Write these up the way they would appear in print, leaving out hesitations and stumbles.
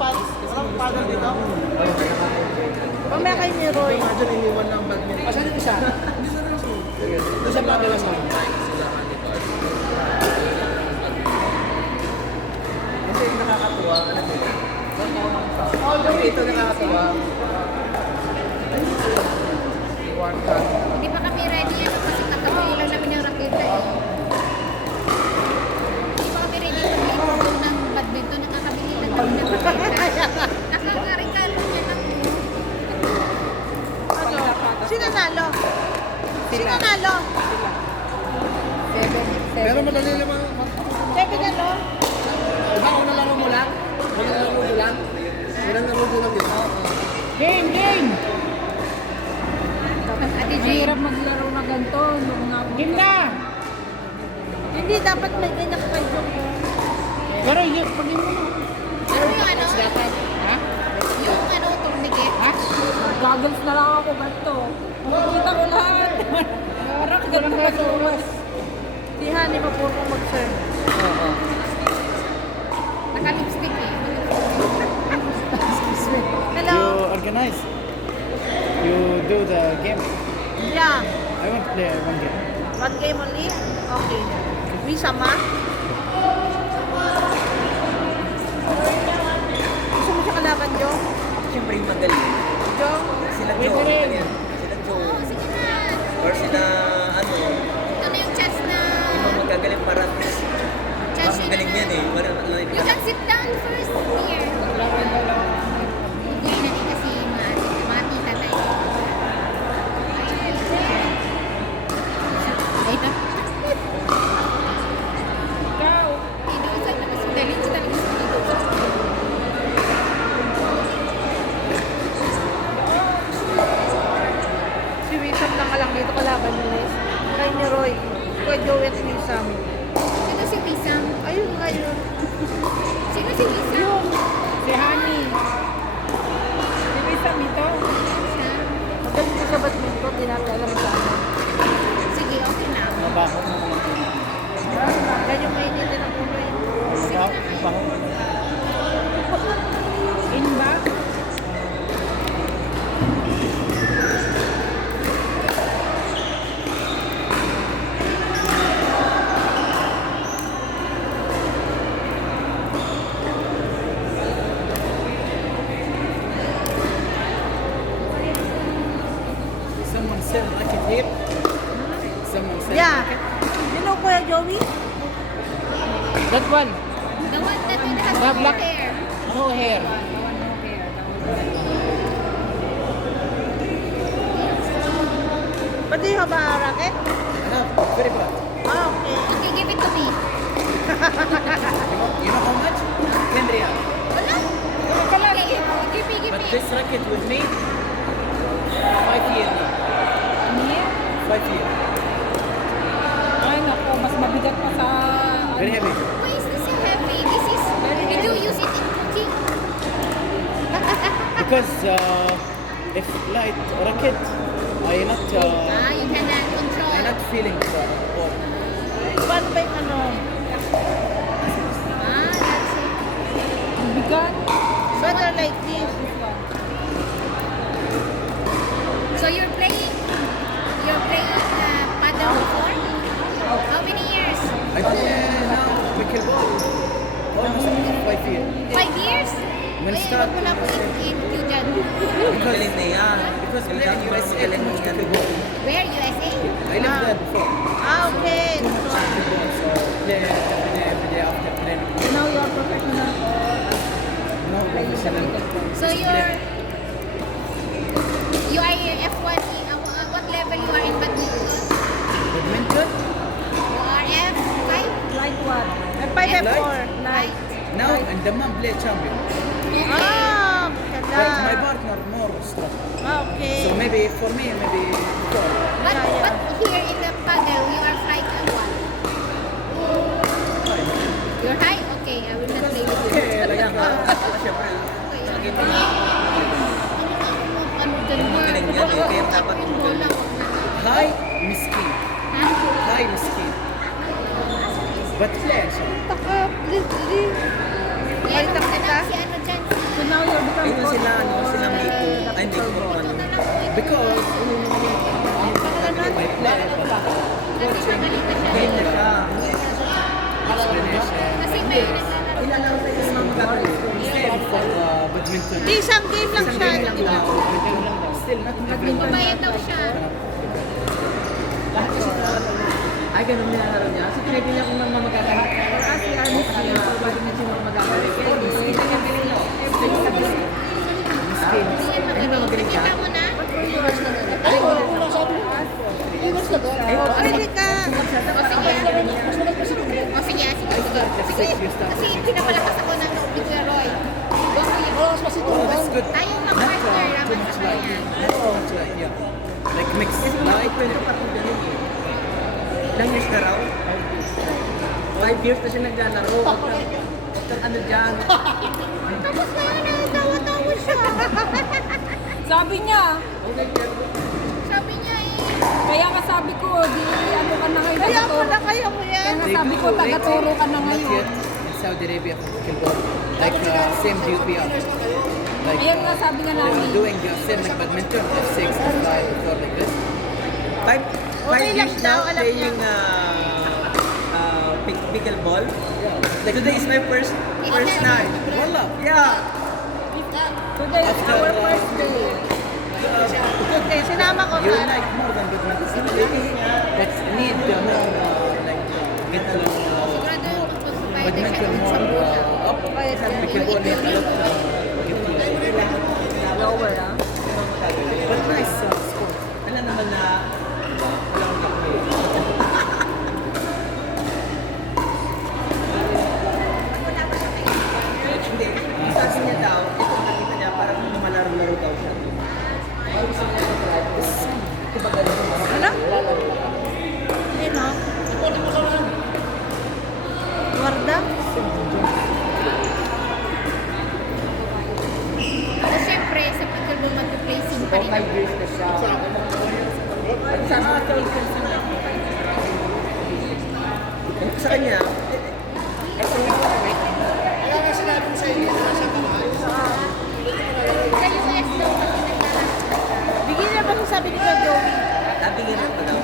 Walang paddle dito? Mamaya kayo ni Roy. Imagine iniwan ng badminton. Asan yung isa? Hindi sa raso. Doon sa paddle sa kasi nakakatuwa. Ito nakakatuwa. Hindi pa kami ready yan kasi katabi lang namin yung raketa eh. Hindi pa kami ready mag-ipon ng badminton. Nakakabili lang kami ng raketa. Nakakarikalo niya lang. Sino nalo? Sino nalo? Pero madali naman. Seven nalo? Diba unang laro mo lang? Unang laro mo lang? Unang laro mo lang dito? Game! Ate G. Mahirap maglaro na ganito. Game na! Hindi, dapat may ganyan ka kayo. Pero yun, pag yun mo. Ano yung ano? Ha? Yung ano, tourniquet? Ha? Goggles na lang ako ganito. Makikita ko lahat. Harap, ganun ka sa ulas. Si Honey, mapurong mag-serve. Naka-lipstick eh. Hello? You organize. You do the game. Yeah. I want to play one game. One game only? Okay. We sama? Gusto mo siya kalaban, Jo? Siyempre yung magaling. Jo? Sila Joe. Magaling. Sila Joe. Oh, sige na. Or sila, ano, Ano yung chance na... yung mga magagaling para at least. Chance Mas magaling yan eh. Wala, You can sit down first here. Hindi na din kasi mga tita tayo. Ay na. Ikaw. Hindi ko saan naman sundalin sa talaga sa dito. Si Wisam lang lang dito kalaban ni Les. Kay ni Roy. Kay Joey at Wisam. Sino si Wisam? Ayun ngayon. Sino si Wisam? Si Honey. Si Lisa Mito. Siya. Magaling ko sa badminton, di natin alam sa ano. Sige, okay na. Mabaho mo mga game. Ganyan may hindi ng ulo yun. Mabaho. In ba? Someone sell racket here. Someone sell Yeah. racket. You know Kuya Joey? That one. The one that has The no black. hair. No hair. But do you have a racket? Very bad. Ah, okay. Okay, give it to me. You know how much? 10 real. Wala? Okay, give me. But this racket with me, 5 years. Niya? 5 years. Ay, nako. Mas mabigat pa sa... Very heavy. Why is this so heavy? This is, did you use it in cooking? Because if light racket, I not You cannot control. I not feeling the ball. Paano ba yung ano? That's it. Bigat. Better like this. So you're playing paddle before? How many years? I play now pickleball almost 5 years. 5 years? When Wait, start- wag mo na po in dyan. magaling na yan. Because we Magaling got mga USA magaling mo yan. Where? USA? I lived there before. Ah, okay. So play every day after training. Now you are professional. No professional. So you are in F1, what level you are in badminton? Badminton. You are F5? Like what? And 5 F4. Light? Now and the man play champion. Ah, But my ganda. partner more strong. Ah, okay. So maybe for me maybe 4. But, Yeah. but here in the paddle, you are 5 and 1. You're high? Okay, I will not play with you. Okay, like Siyempre, Okay, ano dyan mo? magaling yan eh. Kaya dapat Yung bola, wag na. high miskin. Ha? High miskin. But play siya. Taka, please. Yan, Balitak kita. si ano dyan, si sila, sila Miko. Ay, hindi ko ano. Because my plan, Kasi magaling na siya. Game na siya. explanation, Kasi may naglalaro. Ilalaro tayo sa mga magagaling. for badminton. Di, isang game lang siya. Still not everyone. Mabayad daw siya. Ay, ganun nilalaro niya. So, pinagin niya kung mga magagaling. Kasi ano, kasi pwede niya siya mga magagaling. Hindi yan magaling. Nakita mo na? Pwede ka. O sige, sige. Kasi pinapalakas ako ng loob ni Kuya Roy. Oh, that's good. Tayo mag-partner naman Not sa too much kanya. Not like, yeah. Like mix. Light. Pwede pa kung ganun eh. Ilang years na raw? 5 years na siya naglalaro. At ano dyan? Tapos na yan, tawa-tawa siya. Sabi niya, Sabi niya eh. kaya nga sabi ko, di ano ka na ngayon. Kaya mo tagaturo. na, kaya mo yan. Kaya nga sabi ko, tagaturo ka na Not ngayon. yet. In Saudi Arabia, pickleball. Like same DPR. Like Ayun nga sabi nga namin. doing the same like badminton, F6, F5, F4 like this. Five Okay lang years daw, now alam playing pickleball. Like today is my first night. Wallah. Yeah. Today is After, our first day. Okay, sinama ko You ka. like more than badminton. That's need more like get a lot Sigurado more magpapayad na siya badminton dun sa more bola. up. Pickleball need a lot give you Lower, ah. but nice sport. Ano naman na walang lakme. Hindi. Sabi niya daw, ito nakita niya parang malaro-laro daw siya. Ano? Sino? Warda? So, syempre, sa pickleball mag-placing pa rin. 5 years na siya. Sa kanya, Sa US daw kasi naglalaro. Bigyan niya ba sabi ni Kuya Joey? nabigyan na ito daw.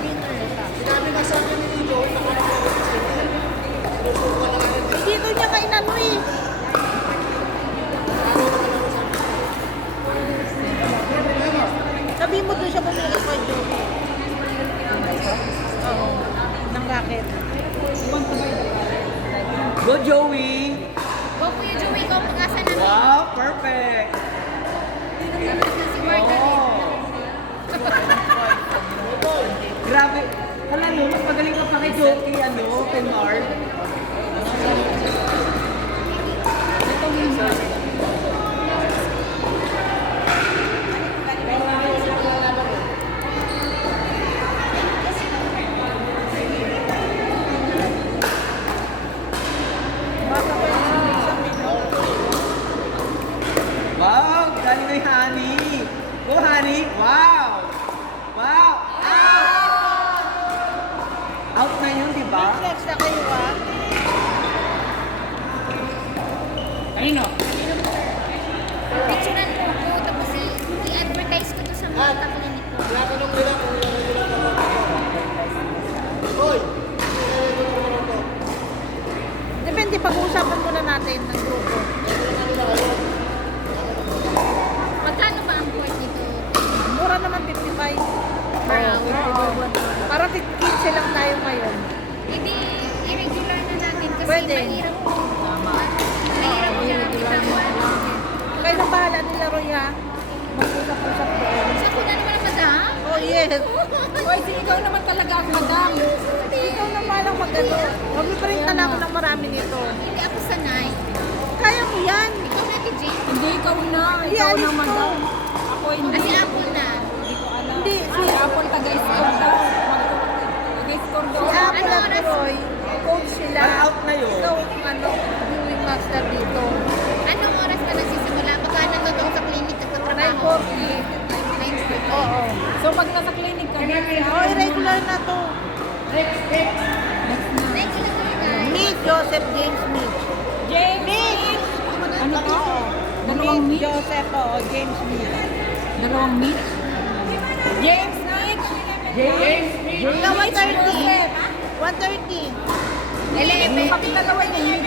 Dito niya kainano eh. Sabi mo doon siya bumili Kuya Joey. Oo. Ng racket. Go Joey! Go Kuya Joey, ikaw ang pag-asa namin. Wow, perfect! Si Margaret. Grabe. Alam mo, mas magaling ka pa kay Joey, kay Mark. Wow, galing kay Honey. Go Honey. Wow! Wow! Out na yun, di ba? Flex na kayo ah. Picturean mo ko, tapos i-advertise ko to sa mga kapalinit ko. Depende, pag-uusapan muna natin ng grupo. Magkano ba ang court nito? Mura naman 55. Per hour? Parang 15 lang tayo ngayon. Hindi, irregular na natin kasi Pwede. mahirap po. Mahirap po siya isama. Kayo na bahala nila, Roy ha. Mag-usap-usap doon. Sa ko na naman ang madam? Oh yes. Oy, si ikaw naman talaga ang madam. Hindi, ikaw na malang mag-ano. Mag-print na lang ako ng marami nito. Hindi ako sanay. Kaya mo yan. Ikaw na, TJ. Hindi, ikaw na. Hindi, Ikaw alis na ko. madam. Ako hindi. Kasi Apple na. Hindi ko alam. Hindi, Si Apple taga-score daw. Taga-score daw. Si Apple Ano at oras? Roy, coach sila. But out na yun. Ikaw ang viewing master dito. Anong oras pa nagsisimula? Baka natutong sa clinic nagtatrabaho. 9:40. 9:40. Oo. So pag nasa clinic ka, Oh, irregular na to. Next na tayo, guys. Meet Joseph James Meet. James! Ano ka? Dalawang Mitch Mitch. Joseph, oo, James Mitch. Dalawang Mitch. James Mitch. James Mitch. Ikaw, 130. Joseph. 130. Kami dalawa yung Mitch.